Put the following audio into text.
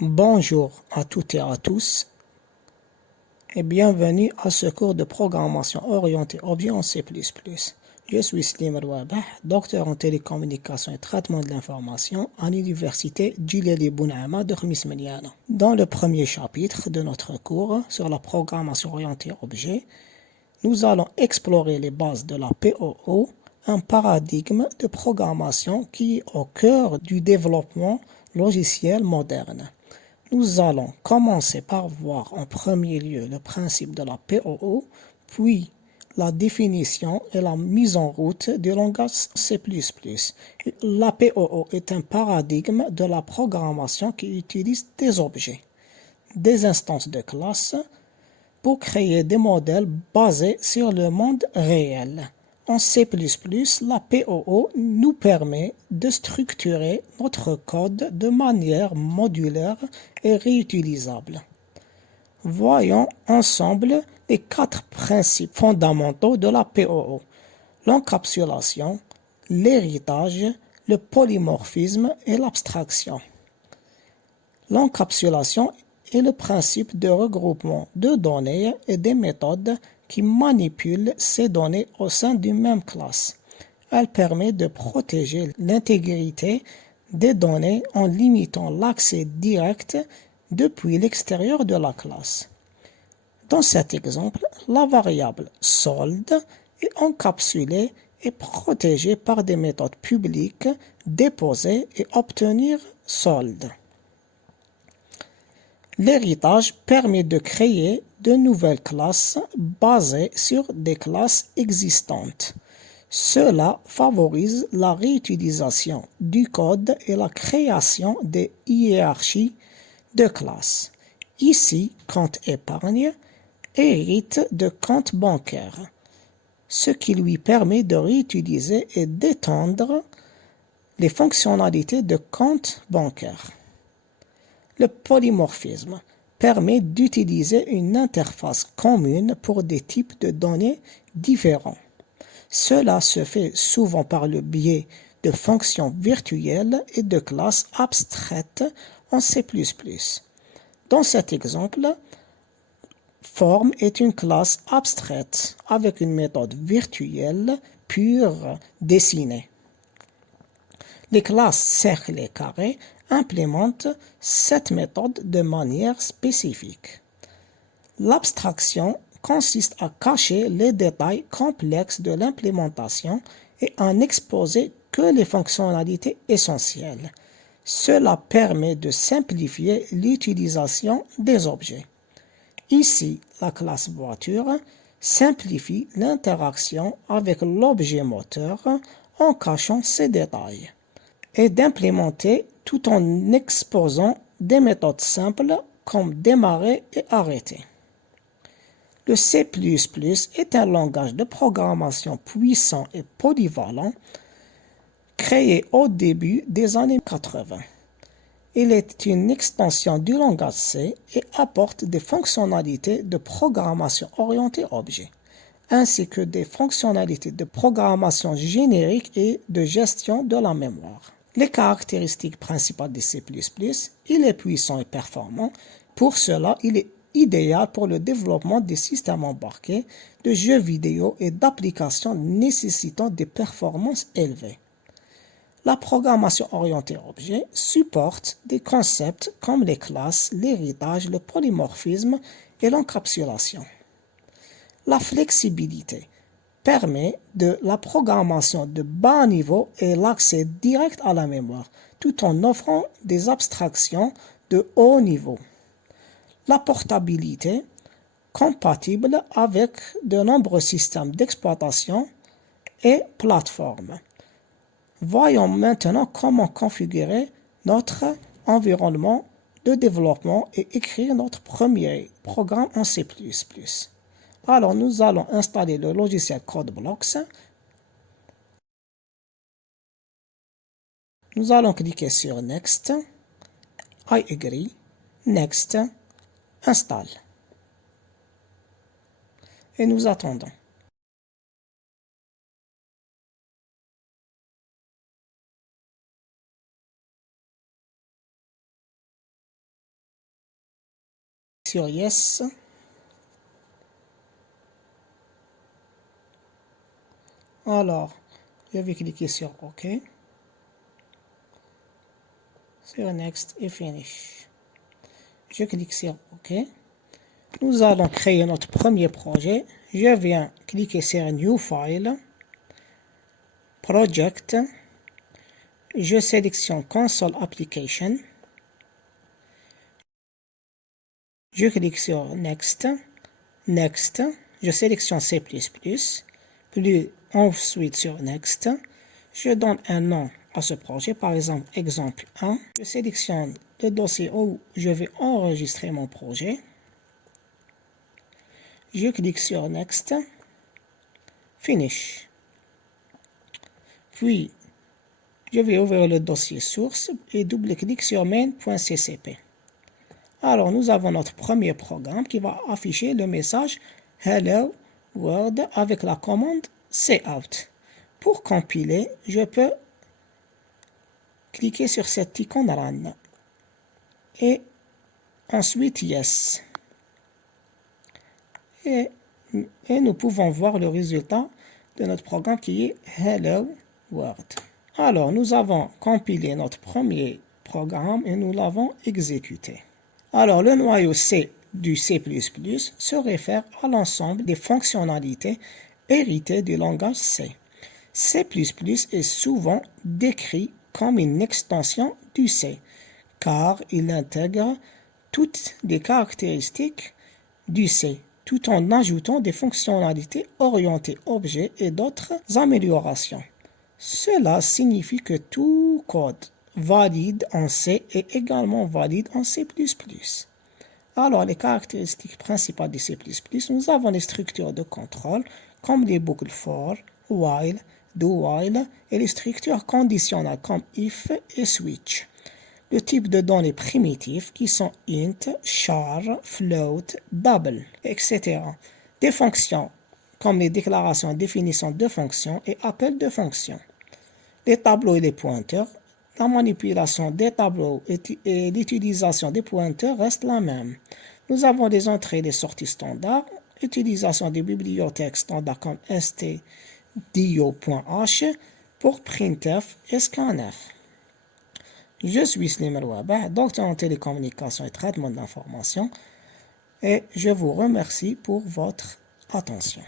Bonjour à toutes et à tous et bienvenue à ce cours de programmation orientée objet en C++. Je suis Slim Rouabeh, docteur en télécommunication et traitement de l'information à l'université Djilali Bounama de Khamis Mediana. Dans le premier chapitre de notre cours sur la programmation orientée objet, nous allons explorer les bases de la POO, un paradigme de programmation qui est au cœur du développement logiciel moderne. Nous allons commencer par voir en premier lieu le principe de la POO, puis la définition et la mise en route du langage C++. La POO est un paradigme de la programmation qui utilise des objets, des instances de classe, pour créer des modèles basés sur le monde réel. En C++, la POO nous permet de structurer notre code de manière modulaire et réutilisable. Voyons ensemble les 4 principes fondamentaux de la POO: l'encapsulation, l'héritage, le polymorphisme et l'abstraction. L'encapsulation est le principe de regroupement de données et des méthodes qui manipulent ces données au sein d'une même classe. Elle permet de protéger l'intégrité des données en limitant l'accès direct depuis l'extérieur de la classe. Dans cet exemple, la variable solde est encapsulée et protégée par des méthodes publiques déposer et obtenir solde. L'héritage permet de créer de nouvelles classes basées sur des classes existantes. Cela favorise la réutilisation du code et la création des hiérarchies de classes. Ici, compte épargne hérite de compte bancaire, ce qui lui permet de réutiliser et d'étendre les fonctionnalités de compte bancaire. Le polymorphisme permet d'utiliser une interface commune pour des types de données différents. Cela se fait souvent par le biais de fonctions virtuelles et de classes abstraites en C++. Dans cet exemple, form est une classe abstraite avec une méthode virtuelle pure dessinée. Les classes cercle et carré implémentent cette méthode de manière spécifique. L'abstraction consiste à cacher les détails complexes de l'implémentation et à n'exposer que les fonctionnalités essentielles. Cela permet de simplifier l'utilisation des objets. Ici, la classe voiture simplifie l'interaction avec l'objet moteur en cachant ces détails, et d'implémenter tout en exposant des méthodes simples comme démarrer et arrêter. Le C++ est un langage de programmation puissant et polyvalent créé au début des années 80. Il est une extension du langage C et apporte des fonctionnalités de programmation orientée objet, ainsi que des fonctionnalités de programmation générique et de gestion de la mémoire. Les caractéristiques principales du C++, il est puissant et performant. Pour cela, il est idéal pour le développement des systèmes embarqués, de jeux vidéo et d'applications nécessitant des performances élevées. La programmation orientée objet supporte des concepts comme les classes, l'héritage, le polymorphisme et l'encapsulation. La flexibilité permet de la programmation de bas niveau et l'accès direct à la mémoire, tout en offrant des abstractions de haut niveau. La portabilité, compatible avec de nombreux systèmes d'exploitation et plateformes. Voyons maintenant comment configurer notre environnement de développement et écrire notre premier programme en C++. Alors, nous allons installer le logiciel CodeBlocks. Nous allons cliquer sur Next. I agree. Next. Installe. Et nous attendons. sur Yes. Alors, je vais cliquer sur OK. Sur Next et Finish. Je clique sur OK. Nous allons créer notre premier projet. Je viens cliquer sur New File, Project. Je sélectionne Console Application. Je clique sur Next. Next. Je sélectionne C++. Ensuite sur Next. Je donne un nom à ce projet, par exemple exemple 1. Je sélectionne le dossier où je vais enregistrer mon projet. Je clique sur Next, Finish. Puis, je vais ouvrir le dossier source et double-clic sur main.ccp. Alors, nous avons notre premier programme qui va afficher le message Hello World avec la commande cout. Pour compiler, je peux cliquer sur cette icône Run et ensuite Yes. Et nous pouvons voir le résultat de notre programme qui est Hello World. Alors, nous avons compilé notre premier programme et nous l'avons exécuté. Alors, le noyau C du C++ se réfère à l'ensemble des fonctionnalités héritées du langage C. C++ est souvent décrit comme une extension du C, car il intègre toutes les caractéristiques du C, tout en ajoutant des fonctionnalités orientées objets et d'autres améliorations. Cela signifie que tout code valide en C est également valide en C++. Alors, les caractéristiques principales du C++, nous avons les structures de contrôle, comme les boucles for, while, do-while, et les structures conditionnelles comme if et switch. Le type de données primitives qui sont int, char, float, double, etc. Des fonctions comme les déclarations, définitions de fonctions et appels de fonctions. Les tableaux et les pointeurs, la manipulation des tableaux et l'utilisation des pointeurs restent la même. Nous avons des entrées et des sorties standards, utilisation des bibliothèques standards comme stdio.h pour printf et scanf. Je suis Slim El-Wabah, docteur en télécommunication et traitement d'information, et je vous remercie pour votre attention.